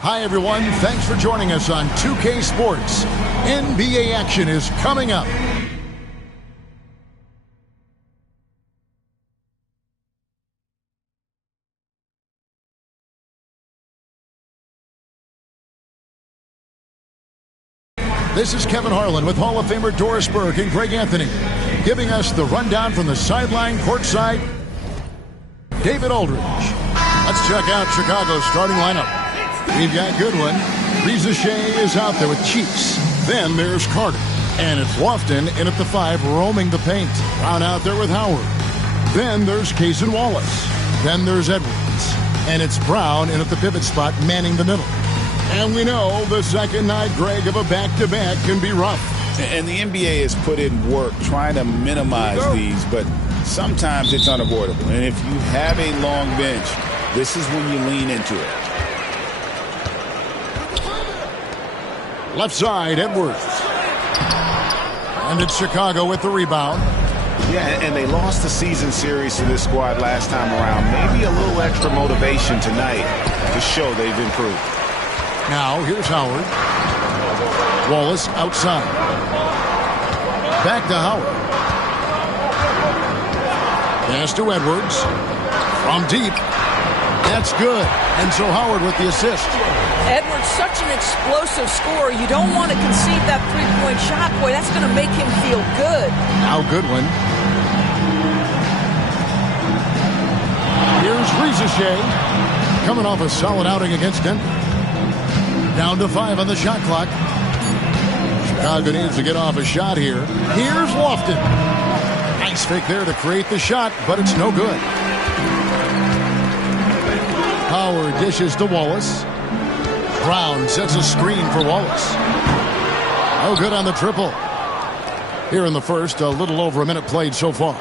Hi, everyone. Thanks for joining us on 2K Sports. NBA action is coming up. This is Kevin Harlan with Hall of Famer Doris Burke and Greg Anthony, giving us the rundown from the sideline courtside. David Aldridge. Let's check out Chicago's starting lineup. We've got Goodwin. Reza Shea is out there with Cheeks. Then there's Carter. And it's Lofton in at the 5, roaming the paint. Brown out there with Howard. Then there's Case and Wallace. Then there's Edwards. And it's Brown in at the pivot spot, manning the middle. And we know the second night, Greg, of a back-to-back can be rough. And the NBA has put in work trying to minimize these, but sometimes it's unavoidable. And if you have a long bench, this is when you lean into it. Left side, Edwards. And it's Chicago with the rebound. Yeah, and they lost the season series to this squad last time around. Maybe a little extra motivation tonight to show they've improved. Now, here's Howard. Wallace outside. Back to Howard. Pass to Edwards. From deep. That's good. And so Howard with the assist. Edwards, such an explosive scorer. You don't want to concede that three-point shot. Boy, that's going to make him feel good. Now Goodwin. Here's Reza Shea. Coming off a solid outing against Denver. Down to 5 on the shot clock. Chicago needs to get off a shot here. Here's Lofton. Nice fake there to create the shot, but it's no good. Howard dishes to Wallace. Brown sets a screen for Wallace. No good on the triple. Here in the first, a little over a minute played so far.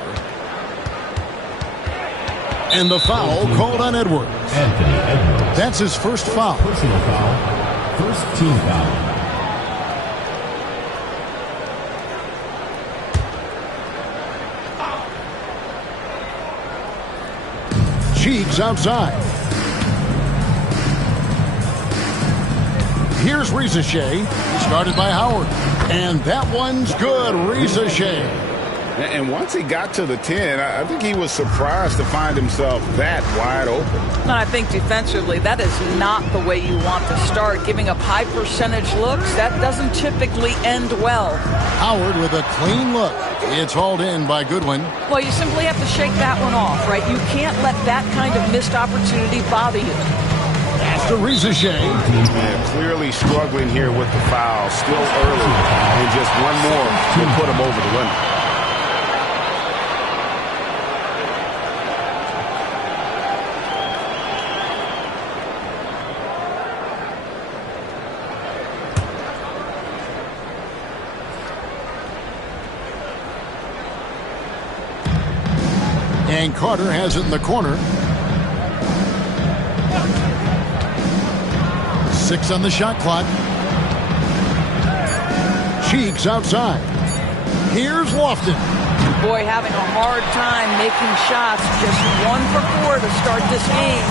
And the foul called on Edwards. That's his first foul. Personal foul. First team foul. Cheeks outside. Here's Reza Shea. Started by Howard. And that one's good. Reza Shea. And once he got to the 10, I think he was surprised to find himself that wide open. And I think defensively, that is not the way you want to start. Giving up high percentage looks, that doesn't typically end well. Howard with a clean look. It's hauled in by Goodwin. Well, you simply have to shake that one off, right? You can't let that kind of missed opportunity bother you. After Reza Shea. Yeah, clearly struggling here with the foul. Still early. And just one more will put him over the limit. And Carter has it in the corner. 6 on the shot clock. Cheeks outside. Here's Lofton. Boy, having a hard time making shots. Just 1 for 4 to start this game.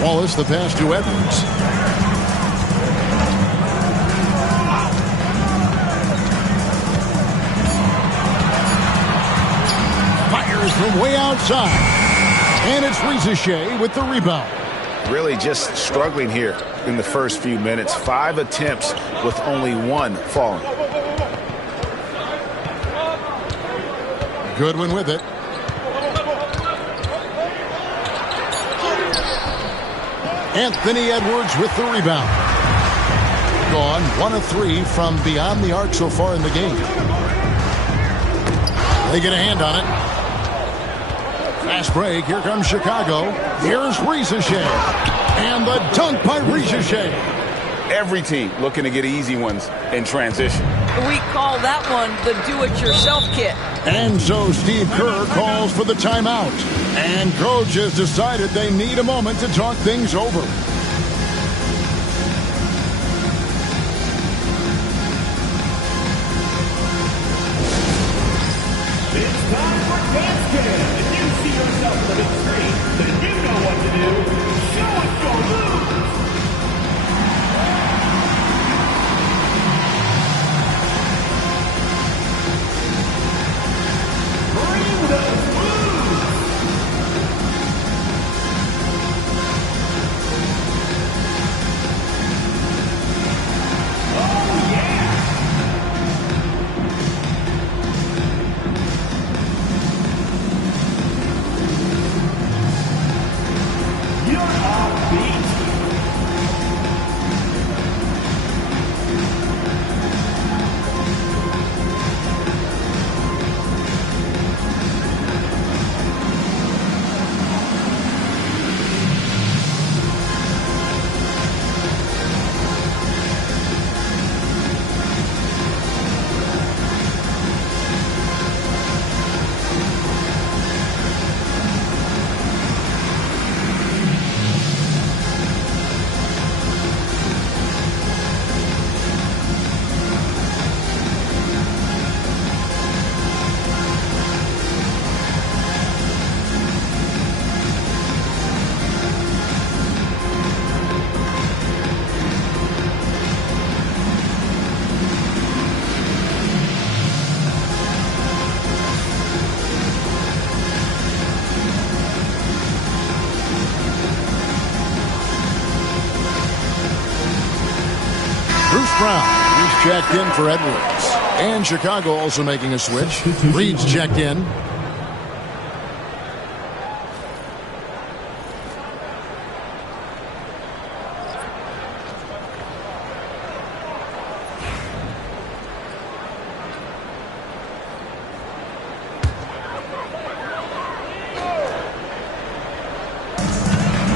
Wallace, the pass to Edwards. From way outside. And it's Reza Shea with the rebound. Really just struggling here in the first few minutes. 5 attempts with only 1 falling. Goodwin with it. Anthony Edwards with the rebound. Gone 1 of 3 from beyond the arc so far in the game. They get a hand on it. Fast break. Here comes Chicago. Here's Reza Shea. And the dunk by Reza Shea. Every team looking to get easy ones in transition. We call that one the do-it-yourself kit. And so Steve Kerr calls for the timeout. And coach has decided they need a moment to talk things over. It's time for basket. Brown, he's checked in for Edwards. And Chicago also making a switch. Reed's checked in.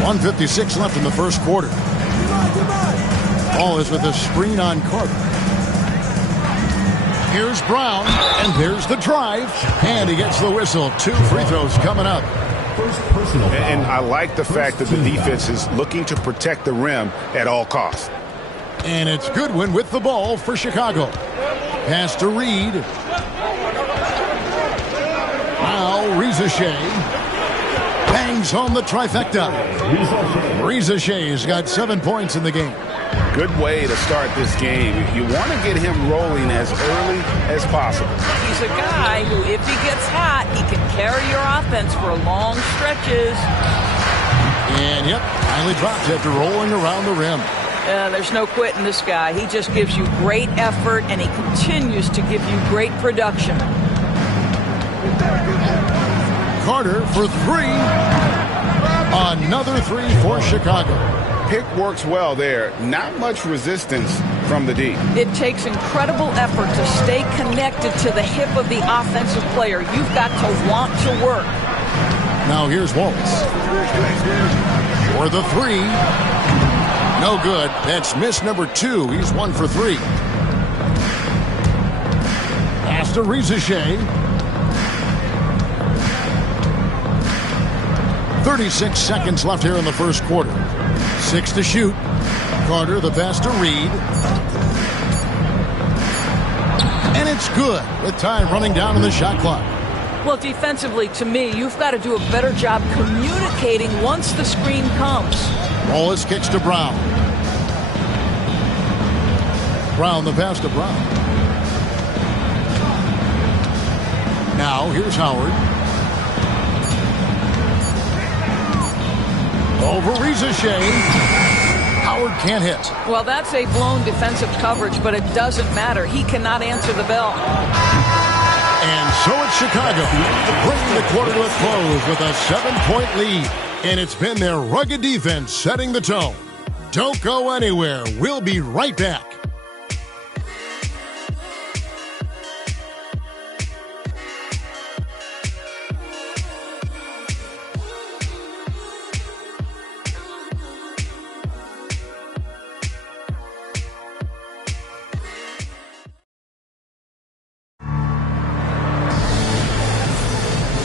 .156 left in the first quarter. Ball is with a screen on Carter. Here's Brown, and there's the drive. And he gets the whistle. 2 free throws coming up. First personal foul. And I like the fact that the defense is looking to protect the rim at all costs. And it's Goodwin with the ball for Chicago. Pass to Reed. Now Reza Shea bangs home the trifecta. Reza Shea's got 7 points in the game. Good way to start this game. You want to get him rolling as early as possible. He's a guy who, if he gets hot, he can carry your offense for long stretches. And, yep, finally dropped after rolling around the rim. There's no quitting this guy. He just gives you great effort, and he continues to give you great production. Carter for 3. Another 3 for Chicago. Pick works well there. Not much resistance from the D. It takes incredible effort to stay connected to the hip of the offensive player. You've got to want to work. Now here's Waltz. For the 3. No good. That's miss number 2. He's 1 for 3. Pass to Reza Shea. 36 seconds left here in the first quarter. 6 to shoot. Carter, the pass to Reed. And it's good with time running down on the shot clock. Well, defensively, to me, you've got to do a better job communicating once the screen comes. Wallace kicks to Brown. Brown, the pass to Brown. Now, here's Howard. Over Reza Shea. Howard can't hit. Well, that's a blown defensive coverage, but it doesn't matter. He cannot answer the bell. And so it's Chicago, bringing the quarter to a close with a 7-point lead. And it's been their rugged defense setting the tone. Don't go anywhere. We'll be right back.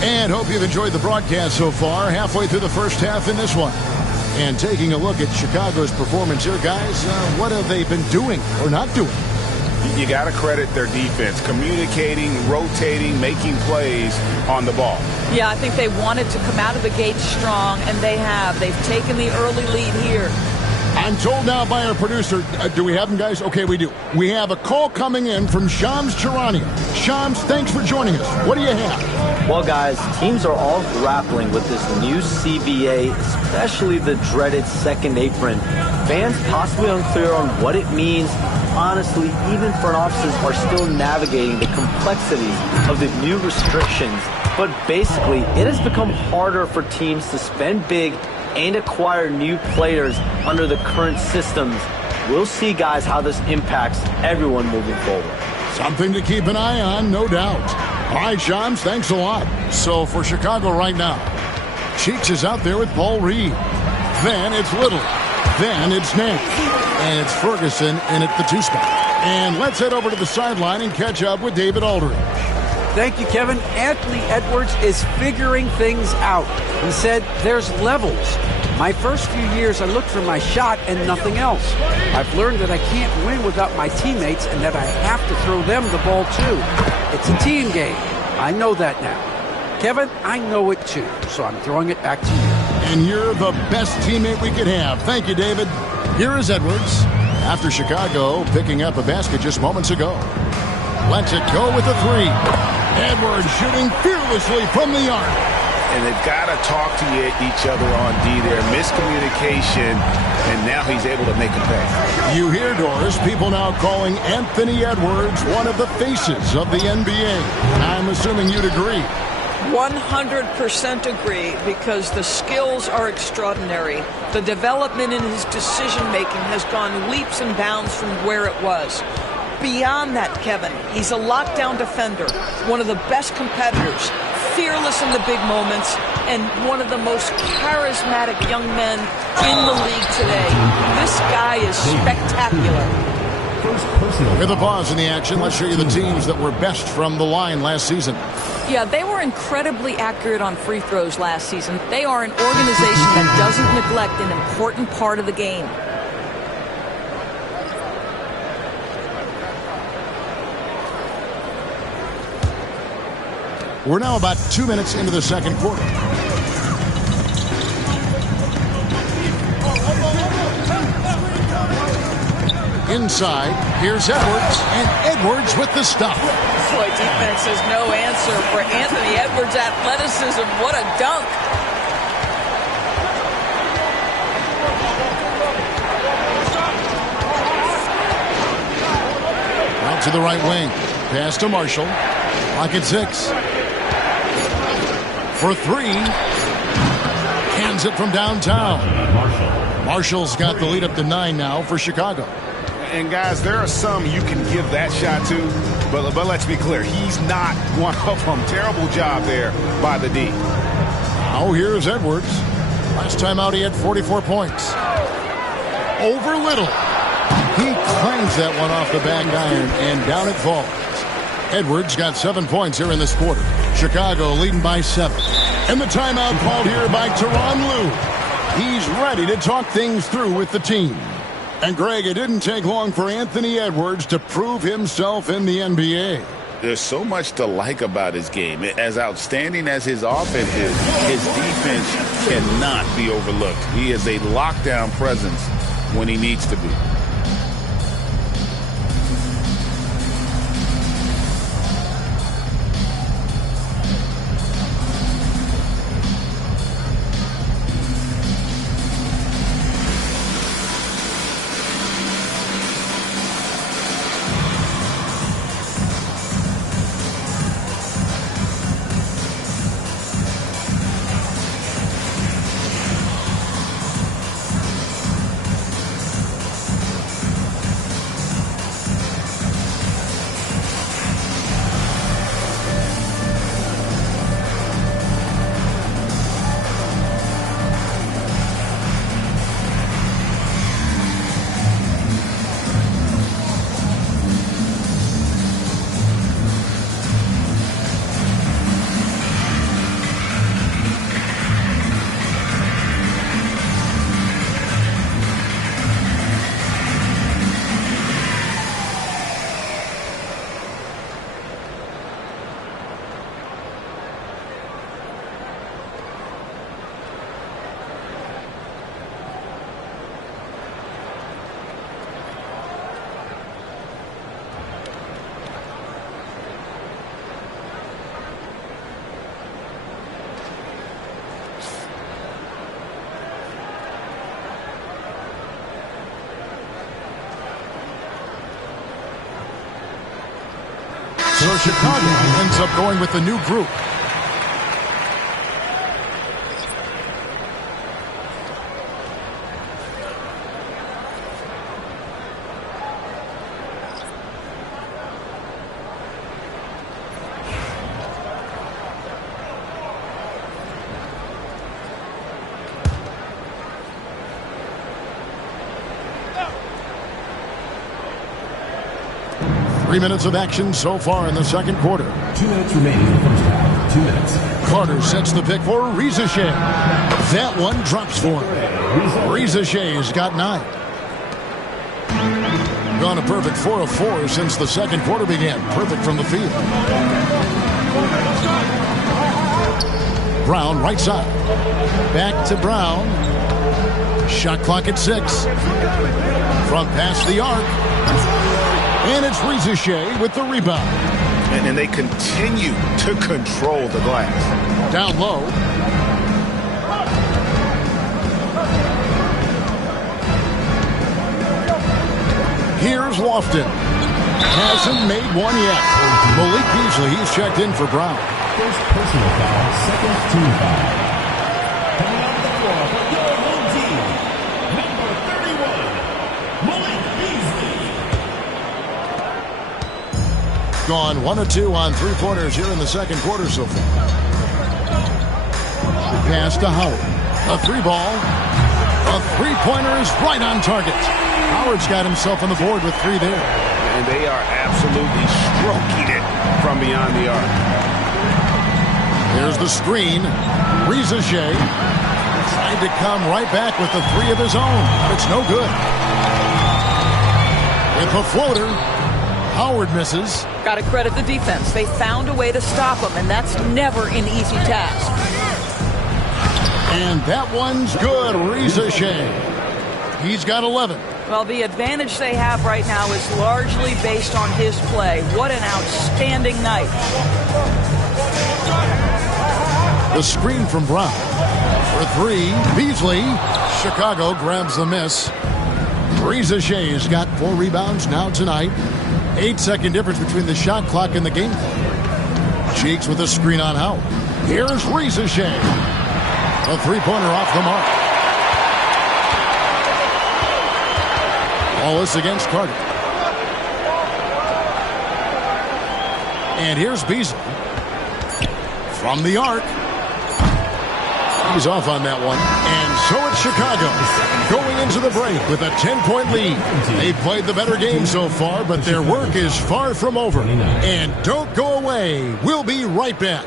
And hope you've enjoyed the broadcast so far, halfway through the first half in this one. And taking a look at Chicago's performance here, guys, what have they been doing or not doing? You got to credit their defense, communicating, rotating, making plays on the ball. Yeah, I think they wanted to come out of the gate strong, and they have. They've taken the early lead here. I'm told now by our producer, do we have them, guys? Okay, we do. We have a call coming in from Shams Charania. Shams, thanks for joining us. What do you have? Well, guys, teams are all grappling with this new CBA, especially the dreaded second apron. Fans possibly unclear on what it means. Honestly, even front offices are still navigating the complexities of the new restrictions. But basically, it has become harder for teams to spend big and acquire new players under the current systems. We'll see, guys, how this impacts everyone moving forward. Something to keep an eye on, no doubt. All right, Shams, thanks a lot. So for Chicago right now, Cheeks is out there with Paul Reed. Then it's Little. Then it's Nance. And it's Ferguson in at the 2 spot. And let's head over to the sideline and catch up with David Aldridge. Thank you, Kevin. Anthony Edwards is figuring things out. He said there's levels. My first few years, I looked for my shot and nothing else. I've learned that I can't win without my teammates and that I have to throw them the ball too. It's a team game. I know that now. Kevin, I know it too, so I'm throwing it back to you. And you're the best teammate we could have. Thank you, David. Here is Edwards after Chicago picking up a basket just moments ago. Lets it go with a 3. Edwards shooting fearlessly from the arc. And they've got to talk to each other on D there. Miscommunication, and now he's able to make a pay. You hear, Doris, people now calling Anthony Edwards one of the faces of the NBA. I'm assuming you'd agree. 100% agree, because the skills are extraordinary. The development in his decision-making has gone leaps and bounds from where it was. Beyond that, Kevin, he's a lockdown defender, one of the best competitors, fearless in the big moments, and one of the most charismatic young men in the league today. This guy is spectacular. With a pause in the action, let's show you the teams that were best from the line last season. Yeah, they were incredibly accurate on free throws last season. They are an organization that doesn't neglect an important part of the game. We're now about 2 minutes into the second quarter. Inside, here's Edwards, and Edwards with the stop. Boy, defense has no answer for Anthony Edwards' athleticism. What a dunk. Out to the right wing. Pass to Marshall. Clock at 6. For 3. Hands it from downtown. Marshall's got the lead up to 9 now for Chicago. And guys, there are some you can give that shot to, but let's be clear, he's not one of them. Terrible job there by the D. Now here's Edwards. Last time out he had 44 points. Over Little. He clangs that one off the back iron, and down it falls. Edwards got 7 points here in this quarter. Chicago leading by 7. And the timeout called here by Tyronn Lue. He's ready to talk things through with the team. And Greg, it didn't take long for Anthony Edwards to prove himself in the NBA. There's so much to like about his game. As outstanding as his offense is, his defense cannot be overlooked. He is a lockdown presence when he needs to be. So Chicago ends up going with the new group. Three minutes of action so far in the second quarter. 2 minutes remaining in the first half. 2 minutes. Carter sets the pick for Rizachet. That one drops for him. Rizachet's got 9. Gone a perfect 4 of 4 since the second quarter began. Perfect from the field. Brown right side. Back to Brown. Shot clock at 6. From past the arc. And it's Rizachet with the rebound. And they continue to control the glass. Down low. Here's Lofton. Hasn't made one yet. Malik Beasley, he's checked in for Brown. First personal foul, second team foul. Coming out of the floor for your home team, number 31, Malik Beasley. Gone 1 of 2 on three-pointers here in the second quarter so far. Pass to Howard. A 3-ball. A 3-pointer is right on target. Howard's got himself on the board with 3 there. And they are absolutely stroking it from beyond the arc. There's the screen. Rizachet tried to come right back with the 3 of his own, but it's no good. With a floater, Howard misses. Got to credit the defense. They found a way to stop him, and that's never an easy task. And that one's good, Rizachet. He's got 11. Well, the advantage they have right now is largely based on his play. What an outstanding night. The screen from Brown. For 3, Beasley. Chicago grabs the miss. Rizachet's got 4 rebounds now tonight. 8-second difference between the shot clock and the game clock. Cheeks with a screen on Howard. Here's Rizachet. A 3-pointer off the mark. Wallace against Carter. And here's Beasley. From the arc. He's off on that one. And so it's Chicago going into the break with a 10-point lead. They played the better game so far, but their work is far from over. And don't go away. We'll be right back.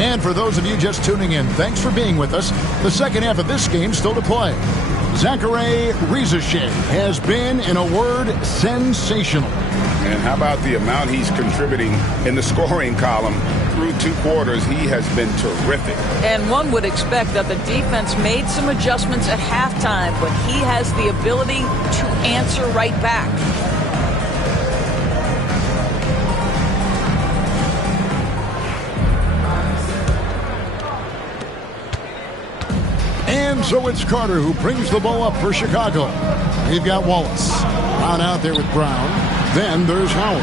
And for those of you just tuning in, thanks for being with us. The second half of this game still to play. Zachary Rizachet has been, in a word, sensational. And how about the amount he's contributing in the scoring column? Through 2 quarters, he has been terrific. And one would expect that the defense made some adjustments at halftime, but he has the ability to answer right back. And so it's Carter who brings the ball up for Chicago. We've got Wallace. Brown out there with Brown. Then there's Howard.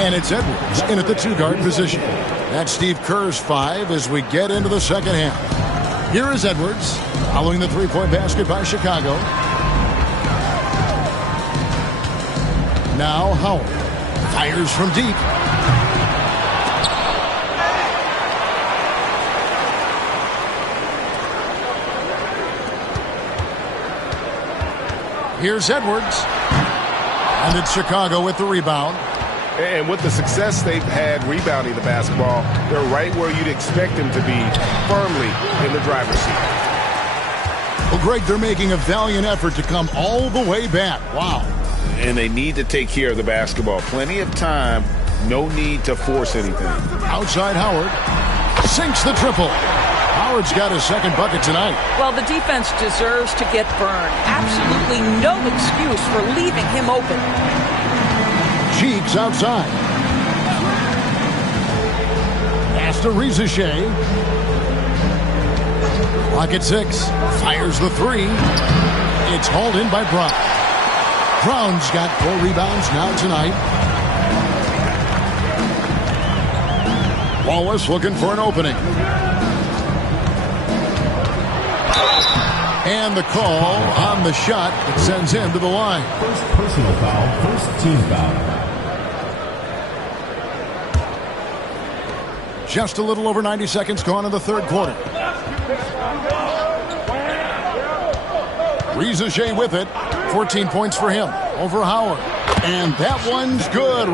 And it's Edwards in at the 2-guard position. That's Steve Kerr's 5 as we get into the second half. Here is Edwards following the 3-point basket by Chicago. Now Howard fires from deep. Here's Edwards. And it's Chicago with the rebound. And with the success they've had rebounding the basketball, they're right where you'd expect them to be, firmly in the driver's seat. Well, Greg, they're making a valiant effort to come all the way back. Wow. And they need to take care of the basketball. Plenty of time. No need to force anything. Outside Howard. Sinks the triple. Howard's got his second bucket tonight. Well, the defense deserves to get burned. Absolutely no excuse for leaving him open. Cheeks outside. Pass to Rizachet. Clock at 6. Fires the three. It's hauled in by Brown. Brown's got 4 rebounds now tonight. Wallace looking for an opening. And the call on the shot that sends him to the line. First personal foul, first team foul. Just a little over 90 seconds gone in the third quarter. Rizachet with it. 14 points for him over Howard. And that one's good.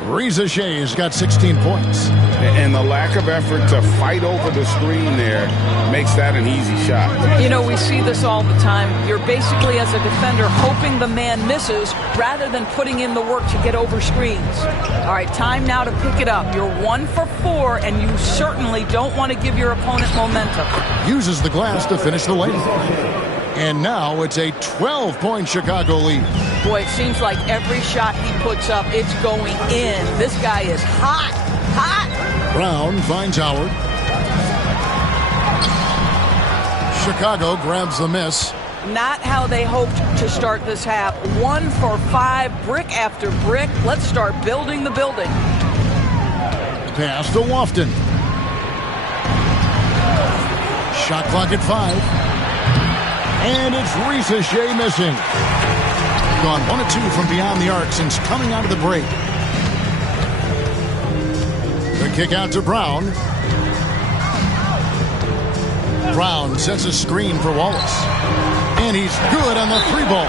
Rizachet's got 16 points. And the lack of effort to fight over the screen there makes that an easy shot. You know, we see this all the time. You're basically, as a defender, hoping the man misses rather than putting in the work to get over screens. All right, time now to pick it up. You're 1 for 4, and you certainly don't want to give your opponent momentum. Uses the glass to finish the layup. And now it's a 12-point Chicago lead. Boy, it seems like every shot he puts up, it's going in. This guy is hot. Brown finds Howard. Chicago grabs the miss. Not how they hoped to start this half. 1 for 5, brick after brick. Let's start building the building. Pass to Lofton. Shot clock at 5. And it's Rizachet missing. Gone 1 of 2 from beyond the arc since coming out of the break. The kick out to Brown. Brown sets a screen for Wallace. And he's good on the 3-ball.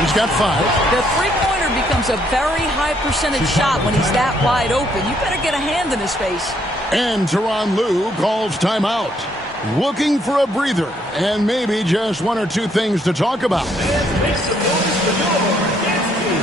He's got 5. The three-pointer becomes a very high percentage shot when he's that wide open. You better get a hand in his face. And Tyronn Lue calls timeout. Looking for a breather and maybe just 1 or 2 things to talk about. Make some noise for your dance team.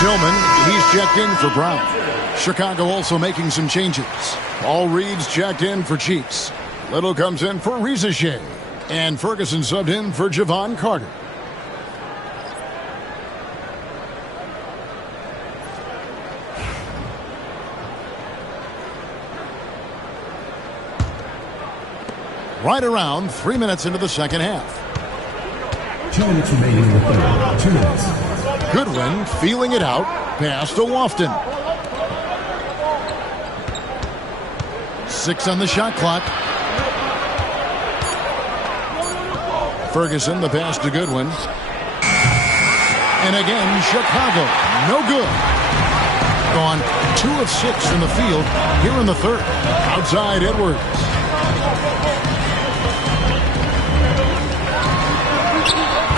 Tillman, he's checked in for Brown. Chicago also making some changes. Paul Reed's checked in for Cheeks. Little comes in for Rizachet. And Ferguson subbed in for Javon Carter. Right around 3 minutes into the second half. 2 minutes remaining in the third. 2 minutes. Goodwin feeling it out. Pass to Lofton. 6 on the shot clock. Ferguson, the pass to Goodwin. And again, Chicago. No good. Gone 2 of 6 from the field here in the third. Outside Edwards.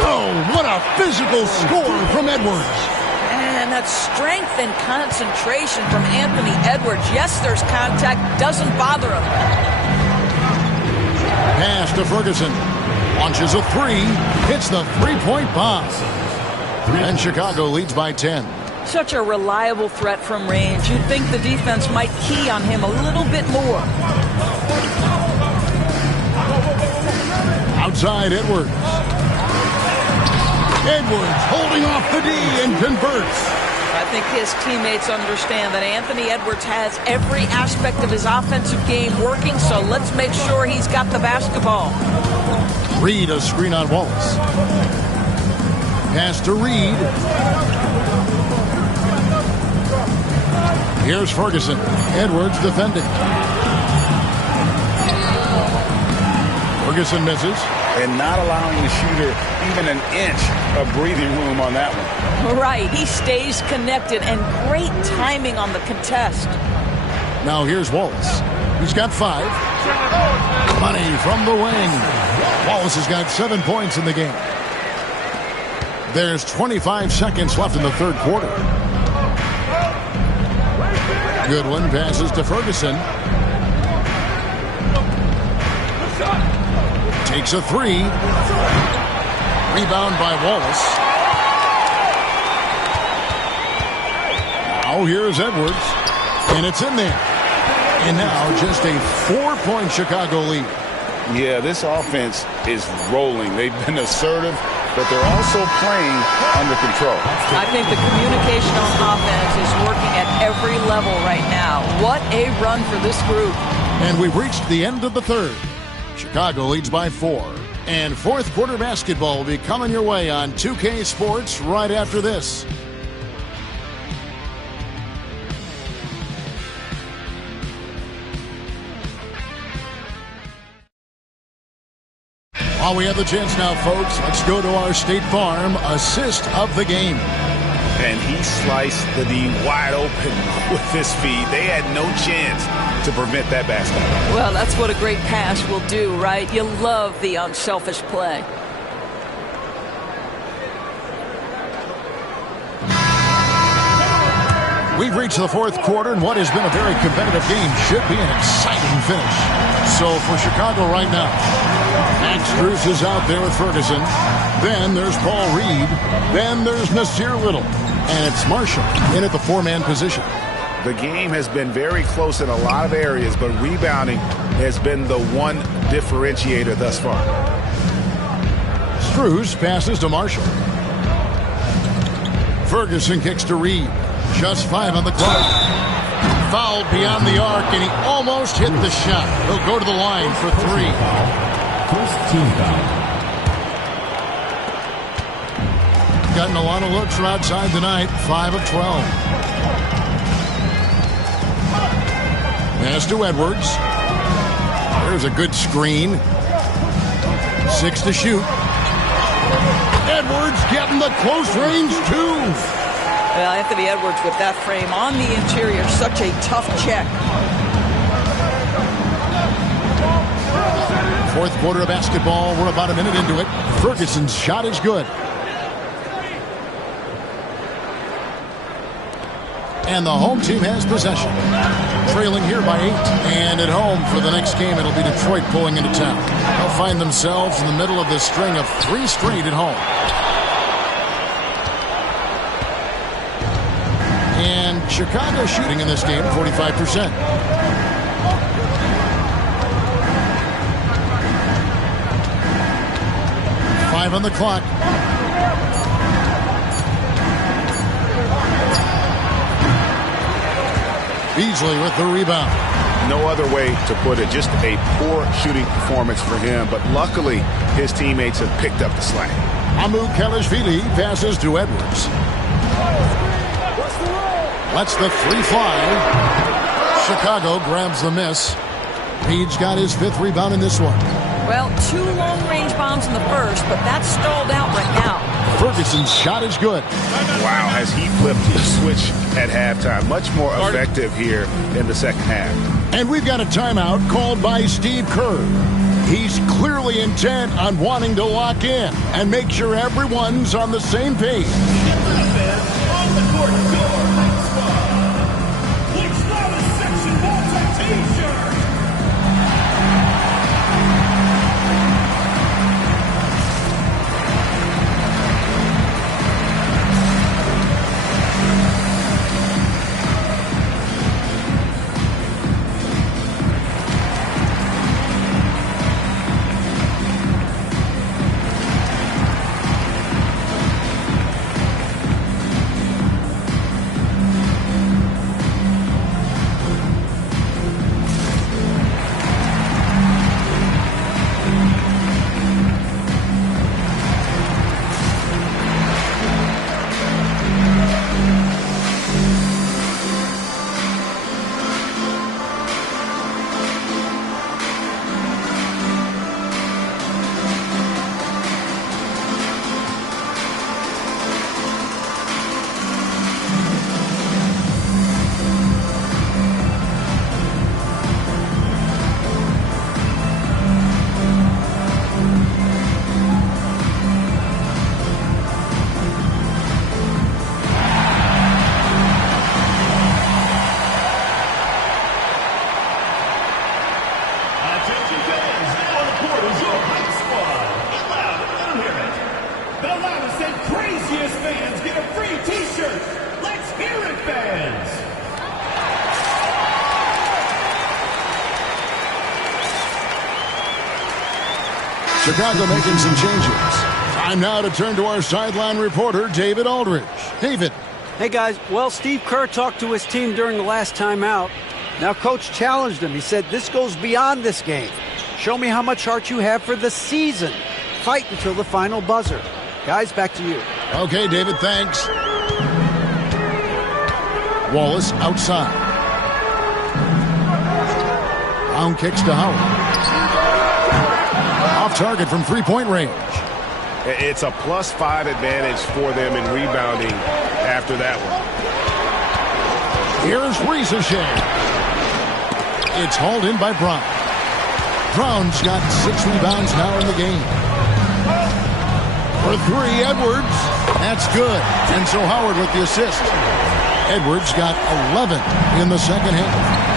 Oh, what a physical score from Edwards. And that strength and concentration from Anthony Edwards. Yes, there's contact. Doesn't bother him. Pass to Ferguson. Launches a 3. Hits the 3-point bomb. And Chicago leads by 10. Such a reliable threat from range. You'd think the defense might key on him a little bit more. Outside Edwards. Edwards holding off the D and converts. I think his teammates understand that Anthony Edwards has every aspect of his offensive game working, so let's make sure he's got the basketball. Reed, a screen on Wallace. Pass to Reed. Here's Ferguson. Edwards defending. Ferguson misses. And not allowing the shooter even an inch of breathing room on that one. Right, he stays connected, and great timing on the contest. Now here's Wallace. He's got 5. Money from the wing. Wallace has got 7 points in the game. There's 25 seconds left in the third quarter. Goodwin passes to Ferguson. Takes a 3. Rebound by Wallace. Now here's Edwards. And it's in there. And now just a 4-point Chicago lead. Yeah, this offense is rolling. They've been assertive, but they're also playing under control. I think the communication on offense is working at every level right now. What a run for this group. And we've reached the end of the third. Chicago leads by 4. And fourth quarter basketball will be coming your way on 2K Sports right after this. While we have the chance now, folks, let's go to our State Farm assist of the game. And he sliced the D wide open with his feet. They had no chance to prevent that basket. Well, that's what a great pass will do, right? You love the unselfish play. We've reached the fourth quarter, and what has been a very competitive game should be an exciting finish. So for Chicago right now, Max Strus is out there with Ferguson. Then there's Paul Reed. Then there's Nasir Little. And it's Marshall in at the 4-man position. The game has been very close in a lot of areas, but rebounding has been the one differentiator thus far. Strus passes to Marshall. Ferguson kicks to Reed. Just 5 on the clock. Fouled beyond the arc, and he almost hit the shot. He'll go to the line for 3. First team foul. Gotten a lot of looks from outside tonight. 5 of 12. Pass to Edwards. There's a good screen. 6 to shoot. Edwards getting the close range 2. Well, Anthony Edwards with that frame on the interior, such a tough check. Fourth quarter of basketball. We're about a minute into it. Ferguson's shot is good. And the home team has possession. Trailing here by 8. And at home for the next game, it'll be Detroit pulling into town. They'll find themselves in the middle of this string of 3 straight at home. And Chicago shooting in this game 45%. Five on the clock. Beasley with the rebound. No other way to put it. Just a poor shooting performance for him. But luckily, his teammates have picked up the slack. Amu Kalashvili passes to Edwards. Lets the 3 fly. Chicago grabs the miss. Reed's got his 5th rebound in this one. Well, 2 long-range bombs in the first, but that's stalled out right now. Ferguson's shot is good. Wow, has he flipped his switch at halftime. Much more effective here in the second half. And we've got a timeout called by Steve Kerr. He's clearly intent on wanting to lock in and make sure everyone's on the same page. fans. Chicago making some changes. Time now to turn to our sideline reporter, David Aldridge. David. Hey, guys. Well, Steve Kerr talked to his team during the last timeout. Now, Coach challenged him. He said, this goes beyond this game. Show me how much heart you have for the season. Fight until the final buzzer. Guys, back to you. Okay, David, thanks. Wallace outside. Brown kicks to Howard. Off target from three-point range. It's a +5 advantage for them in rebounding after that one. Here's Ricochet. It's hauled in by Brown. Brown's got 6 rebounds now in the game. For 3, Edwards. That's good. And so Howard with the assist. Edwards got 11 in the second half.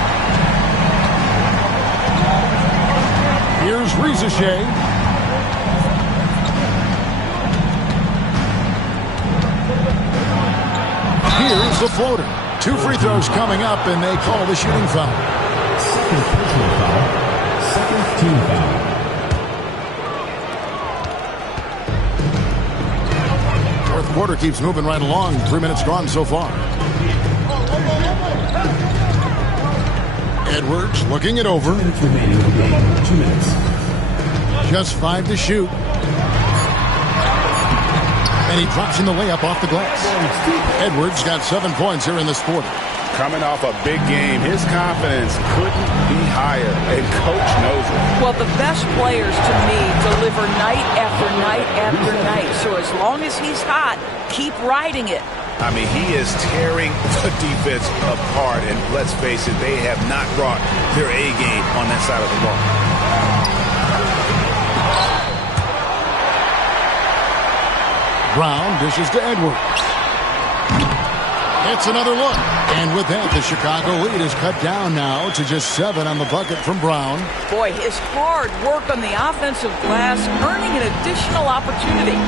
Here's Ricochet. Here's the floater. 2 free throws coming up, and they call the shooting foul. Second personal foul. Second team foul. Fourth quarter keeps moving right along. 3 minutes gone so far. Edwards looking it over. 2 minutes remaining in the game. 2 minutes. Just 5 to shoot. And he drops in the layup off the glass. Edwards got 7 points here in this quarter. Coming off a big game, his confidence couldn't be higher, and Coach knows it. Well, the best players to me deliver night after night after night. So as long as he's hot, keep riding it. I mean, he is tearing the defense apart, and let's face it, they have not brought their A game on that side of the ball. Brown dishes to Edwards. It's another look. And with that, the Chicago lead is cut down now to just 7 on the bucket from Brown. Boy, his hard work on the offensive glass, earning an additional opportunity.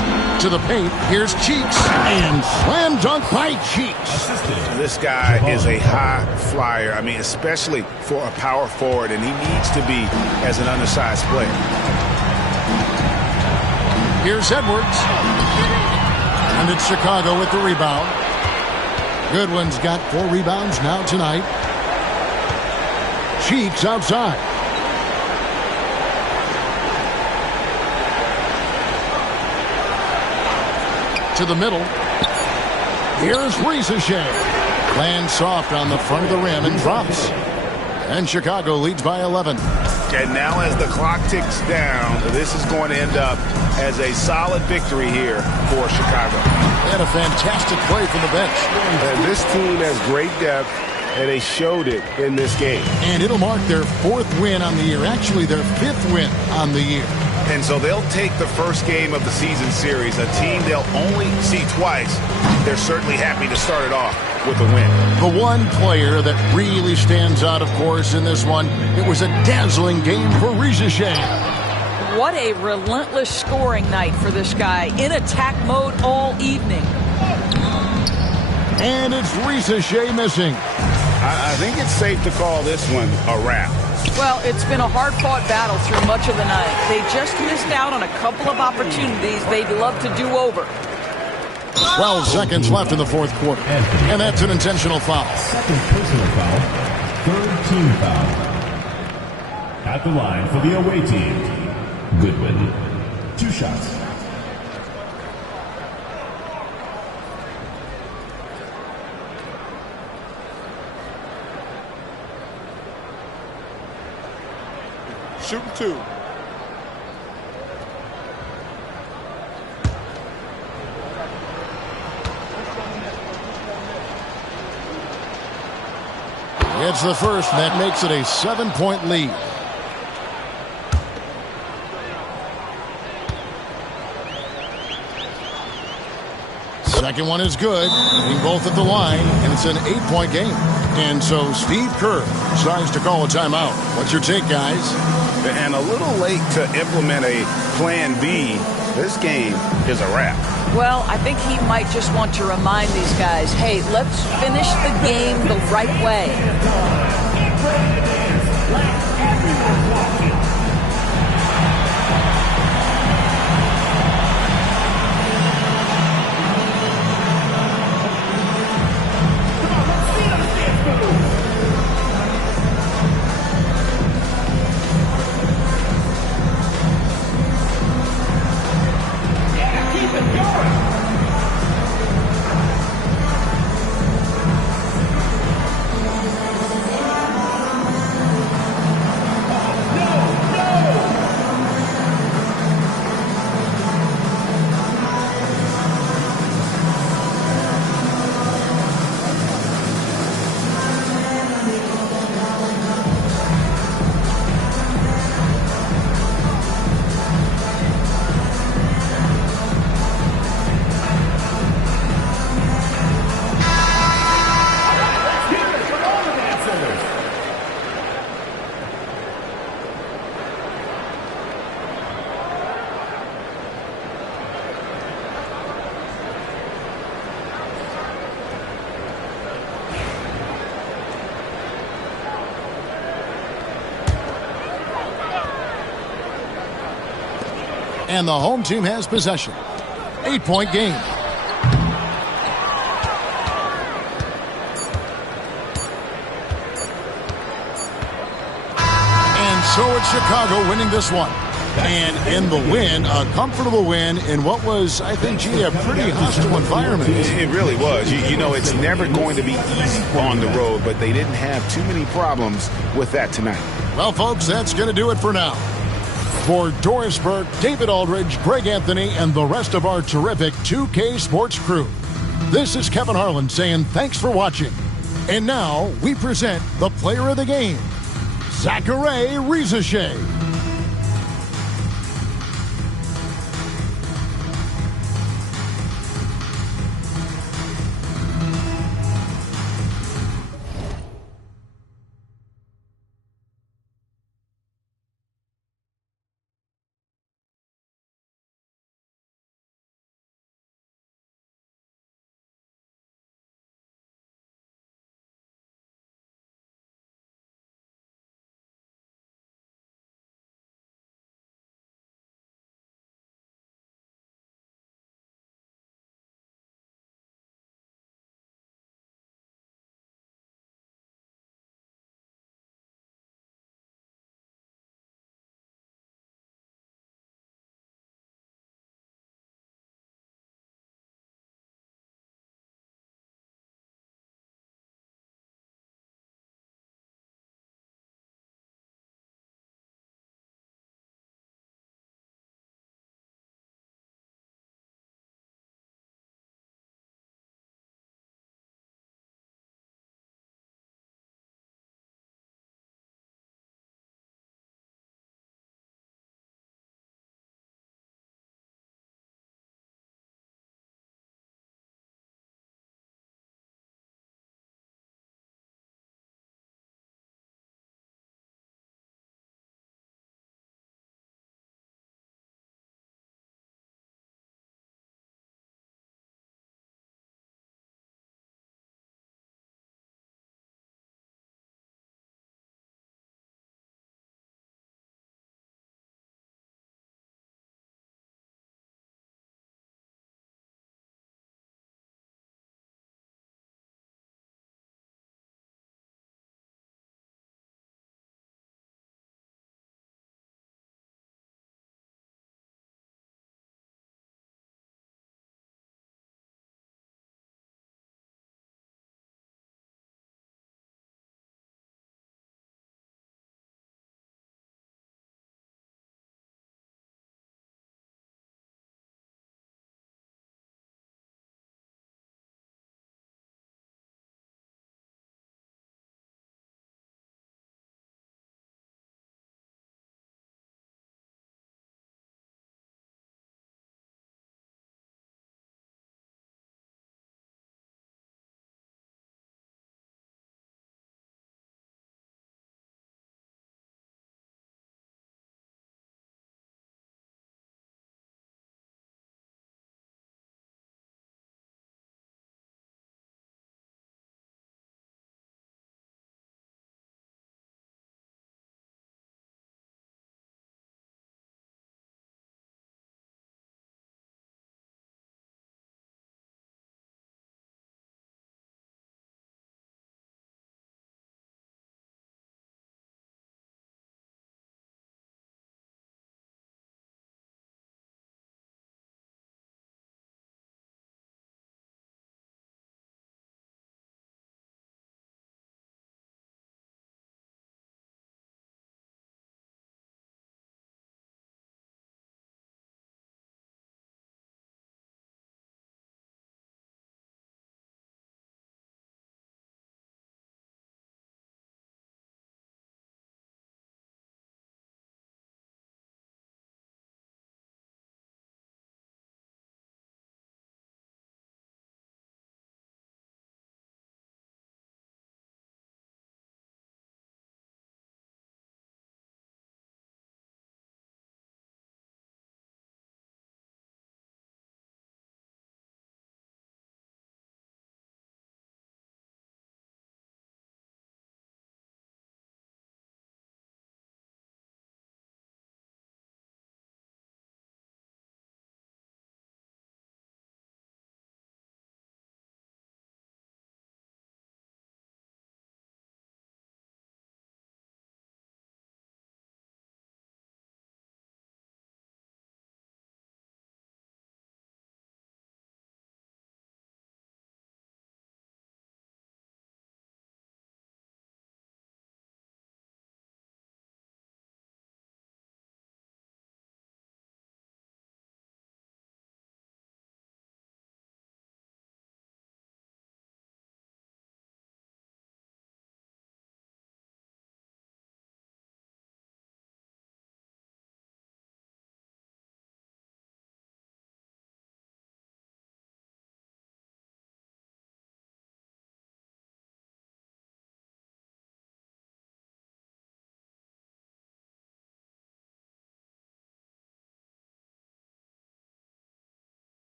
To the paint, here's Cheeks. And slam dunk by Cheeks. This guy is a high flyer. I mean, especially for a power forward, and he needs to be as an undersized player. Here's Edwards. And it's Chicago with the rebound. Goodwin's got 4 rebounds now tonight. Cheeks outside. To the middle. Here's Ricochet. Lands soft on the front of the rim and drops. And Chicago leads by 11. And now as the clock ticks down, this is going to end up as a solid victory here for Chicago. They had a fantastic play from the bench. And this team has great depth, and they showed it in this game. And it'll mark their 4th win on the year. Actually, their 5th win on the year. And so they'll take the first game of the season series, a team they'll only see twice. They're certainly happy to start it off with a win. The one player that really stands out, of course, in this one, it was a dazzling game for Ricochet. What a relentless scoring night for this guy. In attack mode all evening. And it's Ricochet missing. I think it's safe to call this one a wrap. Well, it's been a hard-fought battle through much of the night. They just missed out on a couple of opportunities they'd love to do over. 12 seconds left in the 4th quarter. And that's an intentional foul. Second personal foul. Third team foul. At the line for the away team, Goodwin. 2 shots. Shooting 2. It's the first, and that makes it a 7-point lead. Second one is good, hitting both at the line, and it's an 8-point game. And so Steve Kerr decides to call a timeout. What's your take, guys? and a little late to implement a plan B. This game is a wrap. Well, I think he might just want to remind these guys, hey, let's finish the game the right way. And the home team has possession. 8-point game. And so it's Chicago winning this one. And in the win, a comfortable win in what was, I think, a pretty hostile environment. It really was. You know, it's never going to be easy on the road, but they didn't have too many problems with that tonight. Well, folks, that's going to do it for now. For Doris Burke, David Aldridge, Greg Anthony, and the rest of our terrific 2K Sports crew, this is Kevin Harlan saying thanks for watching. And now we present the player of the game, Zachary Rizachet.